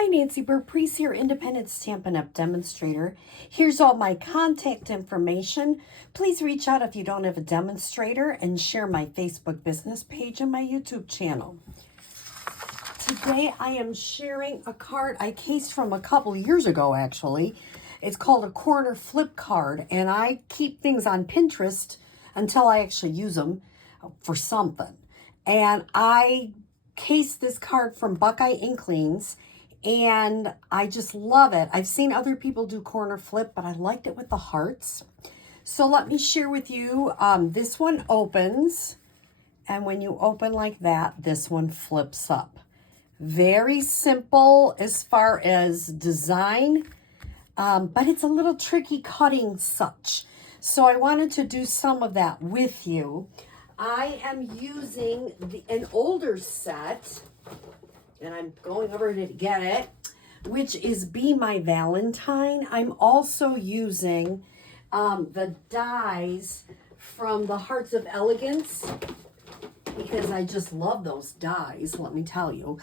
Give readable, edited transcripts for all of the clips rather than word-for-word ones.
Hi, Nancy Burt-Preece here, Independent Stampin' Up! Demonstrator. Here's all my contact information. Please reach out if you don't have a demonstrator and share my Facebook business page and my YouTube channel. Today I am sharing a card I cased from a couple years ago, actually. It's called a corner flip card, and I keep things on Pinterest until I actually use them for something. And I cased this card from Buckeye Inklings, and I just love it. I've seen other people do corner flip, but I liked it with the hearts. So let me share with you, this one opens, and when you open like that, this one flips up. Very simple as far as design, but it's a little tricky cutting such. So I wanted to do some of that with you. I am using an older set, and I'm going over to get it, which is Be My Valentine. I'm also using the dies from the Hearts of Elegance, because I just love those dies, let me tell you.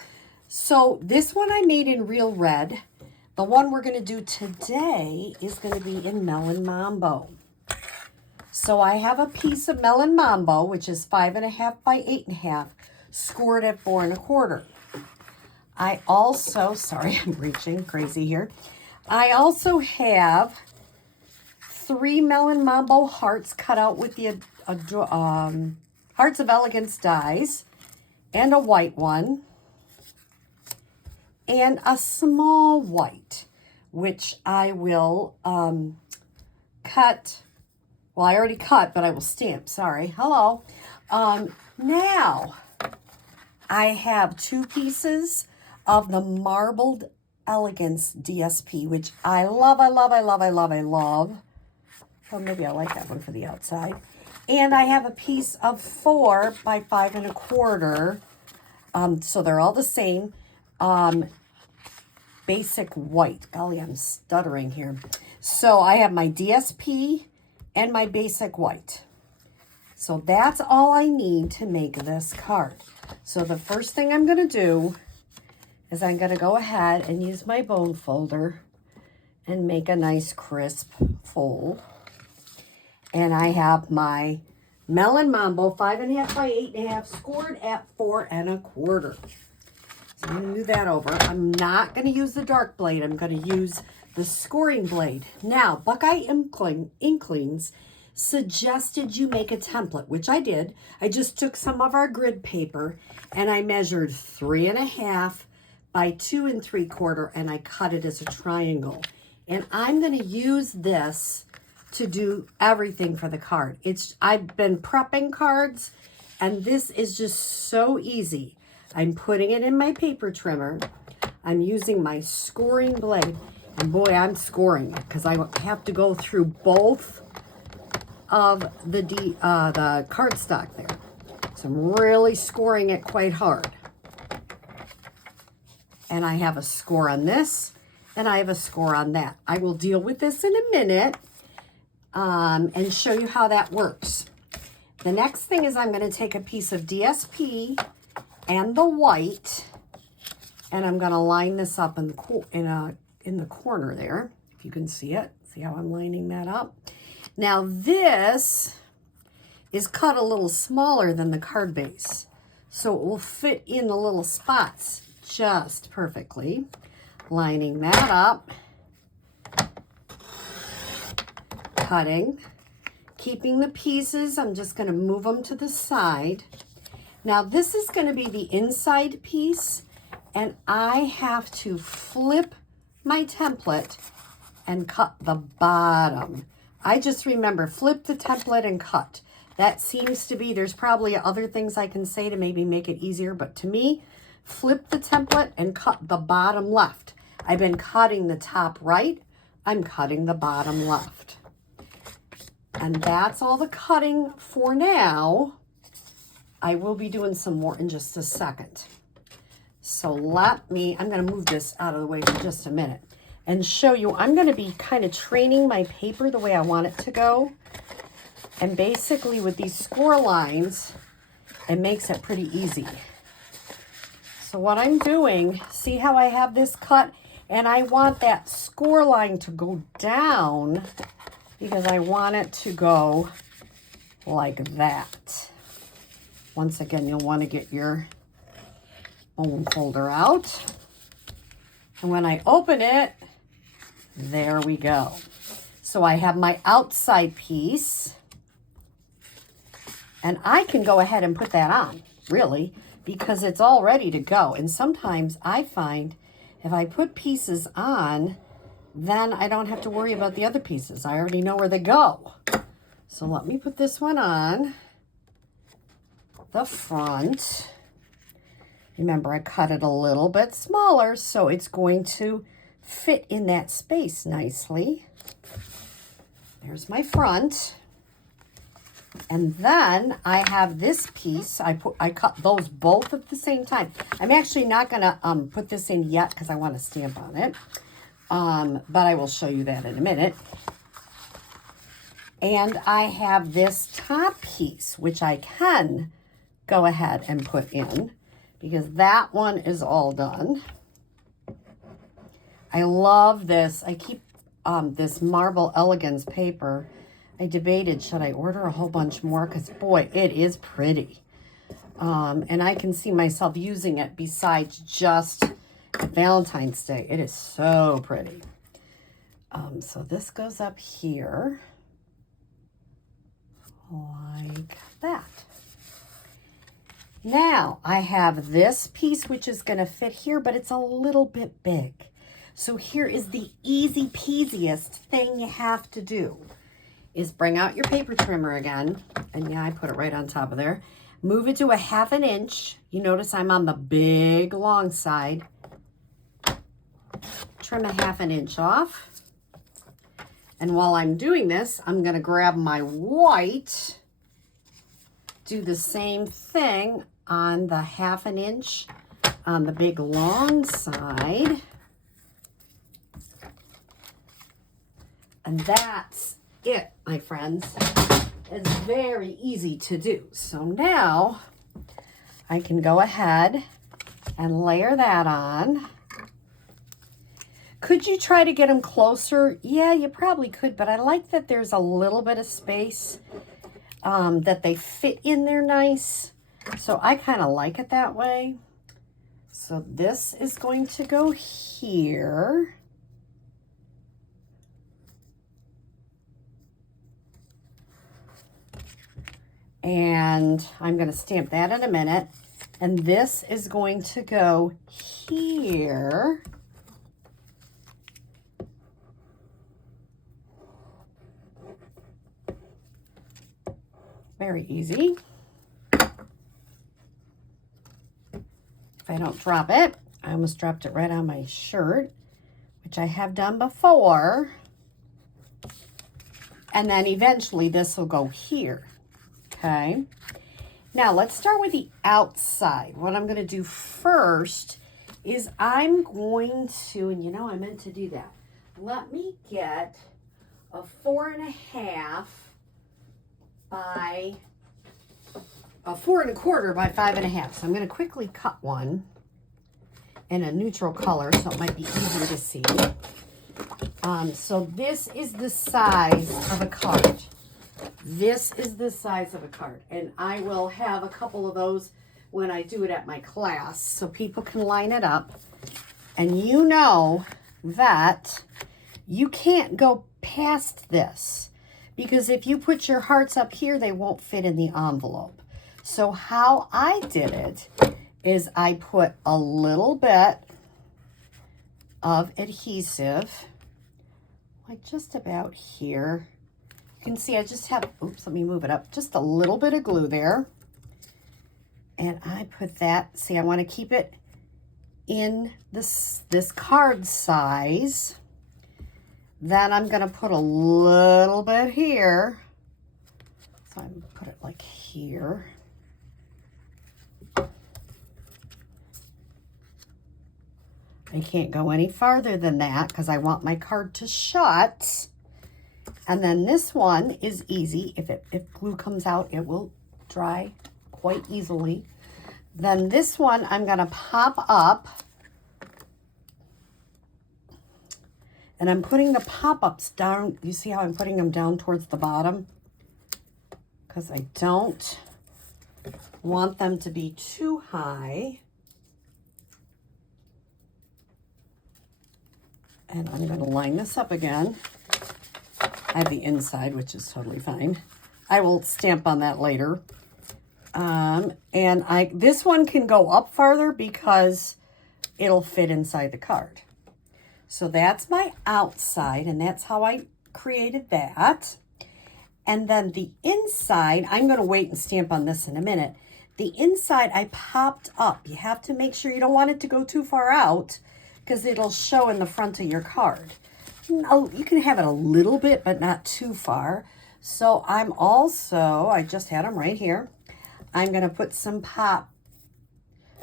So this one I made in Real Red. The one we're going to do today is going to be in Melon Mambo. So I have a piece of Melon Mambo, which is 5.5 by 8.5, scored at 4 1/4. I also, sorry, I'm reaching crazy here. I also have 3 Melon Mambo hearts cut out with the Hearts of Elegance dies, and a white one, and a small white, which I will cut. Well, I already cut, but I will stamp. Sorry. Hello. Now, I have 2 pieces of the Marbled Elegance DSP, which I love, I love, I love, I love, I love. Well, maybe I like that one for the outside. And I have a piece of 4 by 5 1/4. So they're all the same. Basic white. Golly, I'm stuttering here. So I have my DSP and my basic white. So that's all I need to make this card. So the first thing I'm going to do is I'm going to go ahead and use my bone folder and make a nice crisp fold. And I have my Melon Mambo 5.5 by 8.5 scored at 4 1/4. So I'm going to move that over. I'm not going to use the dark blade. I'm going to use the scoring blade. Now, Buckeye Inklings suggested you make a template, which I did. I just took some of our grid paper and I measured 3.5 by 2 3/4, and I cut it as a triangle. And I'm going to use this to do everything for the card. I've been prepping cards, and this is just so easy. I'm putting it in my paper trimmer. I'm using my scoring blade, and boy, I'm scoring it because I have to go through both of the cardstock there. So I'm really scoring it quite hard. And I have a score on this, and I have a score on that. I will deal with this in a minute and show you how that works. The next thing is I'm going to take a piece of DSP and the white, and I'm going to line this up in the corner there, if you can see it. See how I'm lining that up? Now this is cut a little smaller than the card base, so it will fit in the little spots just perfectly. Lining that up, cutting, keeping the pieces. I'm just going to move them to the side. Now this is going to be the inside piece, and I have to flip my template and cut the bottom. I just remember, flip the template and cut. That seems to be, there's probably other things I can say to maybe make it easier, but to me, flip the template and cut the bottom left. I've been cutting the top right. I'm cutting the bottom left. And that's all the cutting for now. I will be doing some more in just a second. So I'm going to move this out of the way for just a minute and show you. I'm going to be kind of training my paper the way I want it to go. And basically with these score lines, it makes it pretty easy. So what I'm doing, see how I have this cut? And I want that score line to go down because I want it to go like that. Once again, you'll want to get your bone folder out. And when I open it, there we go. So I have my outside piece. And I can go ahead and put that on, really, because it's all ready to go. And sometimes I find if I put pieces on, then I don't have to worry about the other pieces. I already know where they go. So let me put this one on the front. Remember, I cut it a little bit smaller, so it's going to fit in that space nicely. There's my front. And then I have this piece. I cut those both at the same time. I'm actually not going to put this in yet because I want to stamp on it. But I will show you that in a minute. And I have this top piece, which I can go ahead and put in because that one is all done. I love this. I keep this Marble Elegance paper. I debated, should I order a whole bunch more? Because, boy, it is pretty. And I can see myself using it besides just Valentine's Day. It is so pretty. So this goes up here like that. Now, I have this piece, which is going to fit here, but it's a little bit big. So here is the easy peasiest thing you have to do. Is bring out your paper trimmer again. And yeah, I put it right on top of there. Move it to a 1/2 inch. You notice I'm on the big long side. Trim a 1/2 inch off. And while I'm doing this, I'm going to grab my white. Do the same thing on the 1/2 inch on the big long side. And that's it, my friends. It's very easy to do. So now I can go ahead and layer that on. Could you try to get them closer? Yeah, you probably could, but I like that there's a little bit of space that they fit in there nice. So I kind of like it that way. So this is going to go here. And I'm going to stamp that in a minute. And this is going to go here. Very easy. If I don't drop it, I almost dropped it right on my shirt, which I have done before. And then eventually this will go here. Okay, now let's start with the outside. What I'm going to do first is I'm going to, and you know I meant to do that. Let me get a 4.5 by a 4 1/4 by 5.5. So I'm going to quickly cut one in a neutral color so it might be easier to see. So this is the size of a card. This is the size of a card, and I will have a couple of those when I do it at my class so people can line it up. And you know that you can't go past this because if you put your hearts up here, they won't fit in the envelope. So how I did it is I put a little bit of adhesive, like just about here. You can see I just have, oops, let me move it up, just a little bit of glue there. And I put that, see, I want to keep it in this card size. Then I'm going to put a little bit here. So I'm going to put it like here. I can't go any farther than that because I want my card to shut. And then this one is easy. If glue comes out, it will dry quite easily. Then this one I'm going to pop up. And I'm putting the pop-ups down. You see how I'm putting them down towards the bottom? Because I don't want them to be too high. And I'm going to line this up again. I have the inside, which is totally fine. I will stamp on that later. This one can go up farther because it'll fit inside the card. So that's my outside, and that's how I created that. And then the inside, I'm going to wait and stamp on this in a minute. The inside I popped up. You have to make sure you don't want it to go too far out because it'll show in the front of your card. No, you can have it a little bit, but not too far. So I just had them right here. I'm going to put some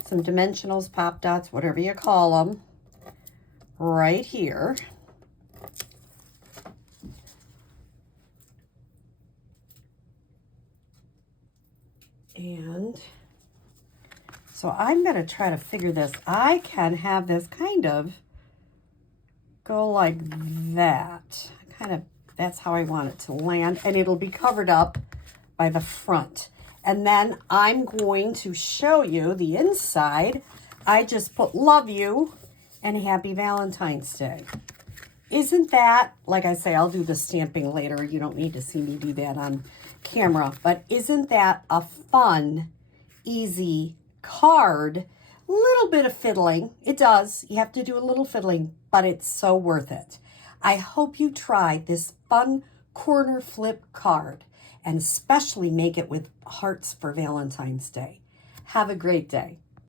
dimensionals, pop dots, whatever you call them, right here. And so I'm going to try to figure this. I can have this kind of go like that. That's how I want it to land, and it'll be covered up by the front. And then I'm going to show you the inside. I just put love you and happy Valentine's Day. Isn't that, like I say, I'll do the stamping later. You don't need to see me do that on camera. But isn't that a fun, easy card? A little bit of fiddling. It does. You have to do a little fiddling, but it's so worth it. I hope you try this fun corner flip card and especially make it with hearts for Valentine's Day. Have a great day.